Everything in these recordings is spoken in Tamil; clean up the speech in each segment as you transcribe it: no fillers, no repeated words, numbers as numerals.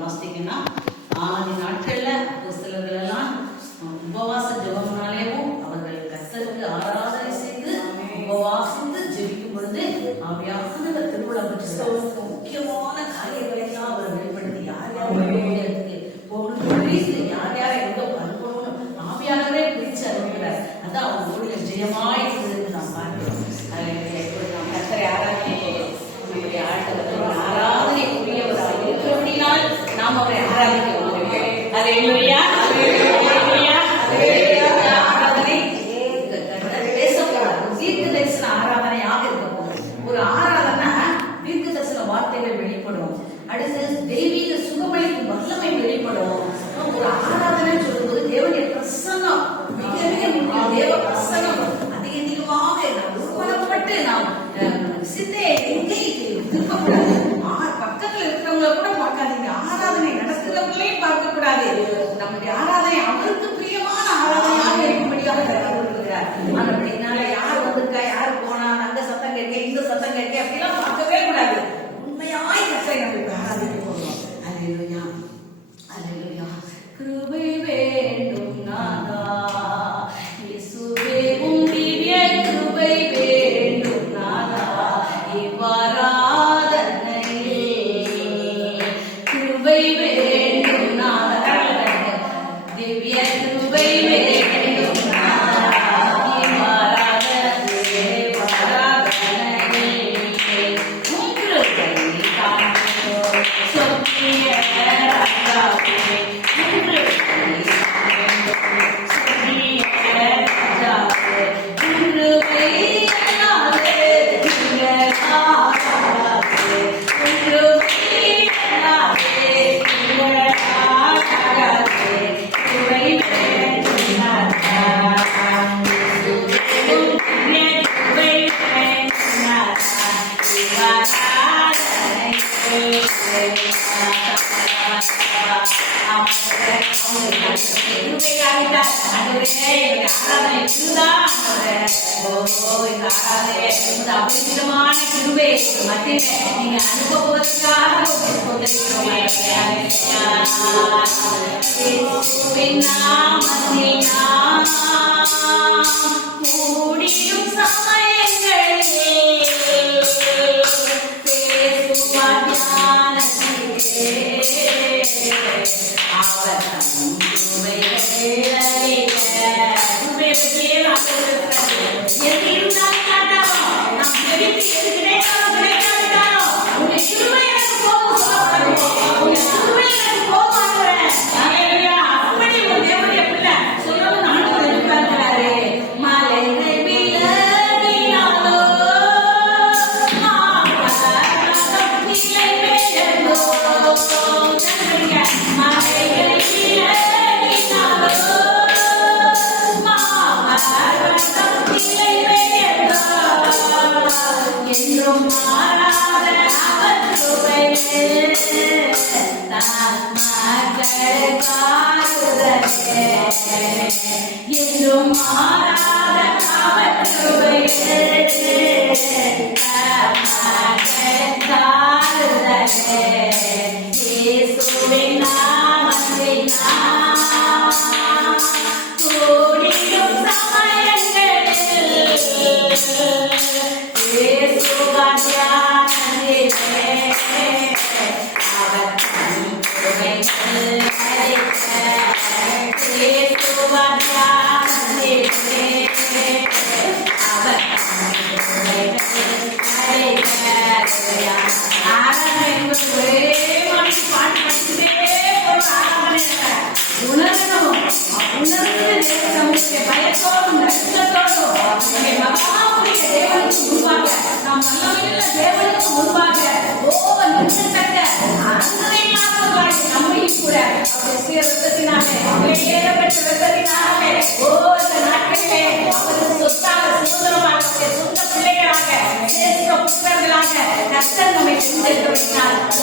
வாசித்தீங்கன்னா ஆதி நாட்கள்ல அப்போஸ்தலர்கள் எல்லாம் உபவாச ஜெபம்னாலேயும் அவர்கள் கர்த்தருக்கு ஆராதனை செய்து உபவாசித்து ஜெபிக்கும் பொழுது ஆவியானவர் திருவிழா பற்றி முக்கியமான காரியங்களை எல்லாம் அவர் வெளிப்படுத்தி யார் போகணும் யார் யாரை எங்க பண்ணணும் ஆவியானவரே பிரிச்சு அறிவிக்கிறார். அதான் அவங்க ஊழியர் ஜெயமாய் இருந்தது நாம் பார்க்கிறோம். நாம் கர்த்தரை ஆராதனை ஆராதனைக்குரியவராக இருக்கிறபடினால் நாம் அவரை ஆராதிக்கிறோம். அல்லேலூயா. ஆராதனை பேசக்கூடாது, தீர்க்க தரிசன ஆராதனையாக இருக்க போகும். ஒரு ஆராதனை தீர்க்க தரிசன வார்த்தைகள் வெளிப்படும். அடுத்து தெய்வீக சுகமளிக்கும் வல்லமை வெளிப்படும். ஒரு ஆராதனை சொல்லும்போது தேவனுடைய பிரசன்னம் மிக மிக முக்கியம். தேவ பிரசன்னம் அதிகமாக நாம் உருவப்பட்டு நாம் சிந்தையை எங்கே திருப்பக்கூடாது. பக்கத்துல இருக்கிறவங்களை கூட பார்க்காதீங்க. ஆராதனை நடத்துறவங்களையும் பார்க்க கூடாது. நம்முடைய ஆராதனை அவருக்கு பிரியமான ஆராதனையாக இருக்கும்படியாக இருக்கிறார். அப்படினால யார் வந்திருக்கா, யார் போனா, அங்க சத்தம் கேட்க, இந்த சத்தம் கேட்க அப்படிலாம் பார்க்கவே கூடாது. உண்மையாய் கர்த்தரை நம்ம ஆராதனை போடுவோம். அல்லேலூயா, அல்லேலூயா. கிருபை வேண்டும் நாதா, இயேசுவே உம் திவ்ய கிருபை வேண்டும் நாதா, கிருபை வேண்டும் நாதா, திவ்ய கிருபை வேண்டும் நாதா, உம் கிருபை காண்போம் சொன்னிய ராஜாவே, உம் கிருபை சொன்னிய ராஜாவே, உம் கிருபை அல்லாதே திங்களாகாதே, உம் கிருபை அல்லாதே திங்களாகாதே, கிருபை வேண்டும் நாதா, இயேசுவே உம் திவ்ய கிருபை வேண்டும் நாதா, அபரிமிதமான கிருபை மத்தியில நீங்க அனுபவத்துக்காக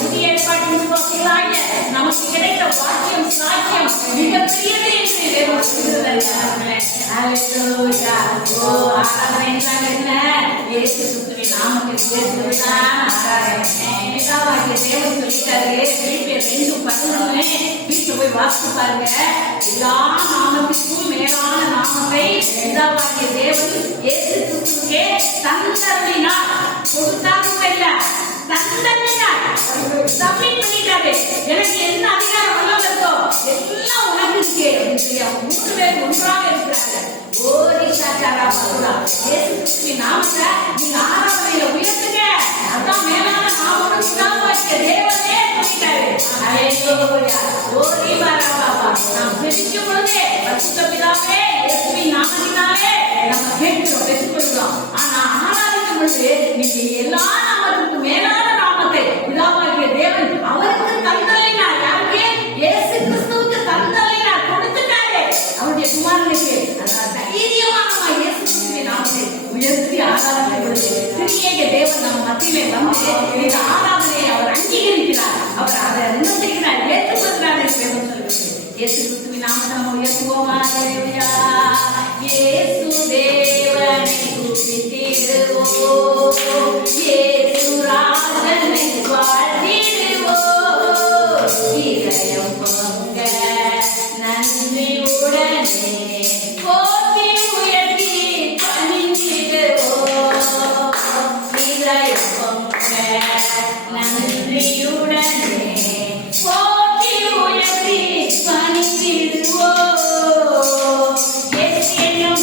கூடியும் சமயங்களில் நமக்கு கிடைத்த வாக்கியம் சாக்கியம் மிகப்பெரியது என்று தேவன் சொல்லுகிறார். ஹalleluya. ஓ ஆராதனை என்ன? இயேசு கிறிஸ்துவின் நாமத்தில் இயேசுதான் ஆராதனை. பிதாவாகிய தேவன் சொல்லிட்டாரு, பிலிப்பியர் 2:10 போய் வாசித்து பாருங்க. எல்லா நாமத்திற்கும் மேலான நாமத்தை பிதாவாகிய தேவன் இயேசு கிறிஸ்துவுக்கே தந்தருளினார். கொடுத்தாலும் இல்ல, தந்தருளினார். சப்மிட் பண்ணிட்டாரு. எனக்கு என்ன அதிகாரம் வல்லமை இருக்கோ எல்லாம் உனக்கு இருக்கு அப்படின்னு சொல்லி அவங்க 3 பேர் ஒன்றாக இருக்கிறாங்க. இயேசு கிறிஸ்துவின் நாமத்தை நீங்க ஆராதனையில உயர்த்துங்க. அதான் மேலான நாமம் பிதாவாகிய தேவனே சொல்லிட்டாரு. நாம் ஜெபிக்கும் பொழுதே பரிசுத்த பிதாவே இயேசுவின் நாமத்தினாலே நம்ம கேட்கிறோம், பெற்றுக்கொள்கிறோம். ஆனா ஆராதிக்கும் பொழுது நீங்க எல்லா நாமத்துக்கும் மேலான நாமத்தை பிதாவாகிய தேவன் அவருக்கு தந்தளினார். யாருக்கு? இயேசு கிறிஸ்துவுக்கு தந்தளினார், கொடுத்துட்டாரு அவருடைய குமாரனுக்கு. அதனால தைரியமா நம்ம இயேசு கிறிஸ்துவின் நாமத்தை உயர்த்தி ஆராதிக்கும் பொழுது திரியேக தேவன் நம்ம மத்தியிலே வந்து இந்த ஆராதனையை அவர் அங்கீகரிக்கிறார். அவர் அதை என்ன செய்கிறார்? ஏற்றுக்கொள்கிறார் என்று சொல்லுகிறது. இயேசு கிறிஸ்துவின் நாமத்தை நம்ம உயர்த்துவோமா? இயேசு தேவனை துதித்திடுவோம், இயேசு ராஜனை வாழ்த்திடுவோம், இதயம் பொங்க நன்றியுடனே போற்றி உயர்த்தி பணிந்திடுவோம், இதயம் பொங்க நன்றியுடனே போற்றி உயர்த்தி பணிந்திடுவோம். இயேசு என்னும்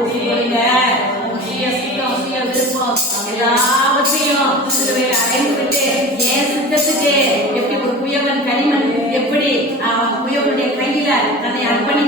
நீங்க உங்க சுய சுத்தம், சுய விருப்பம் எல்லாவற்றையும் சிலுவையில அடைந்து விட்டு ஏன் சித்தத்துக்கு எப்படி ஒரு குயவன் கனிமன் எப்படி குயவனுடைய கையில தன்னை அர்ப்பணிக்க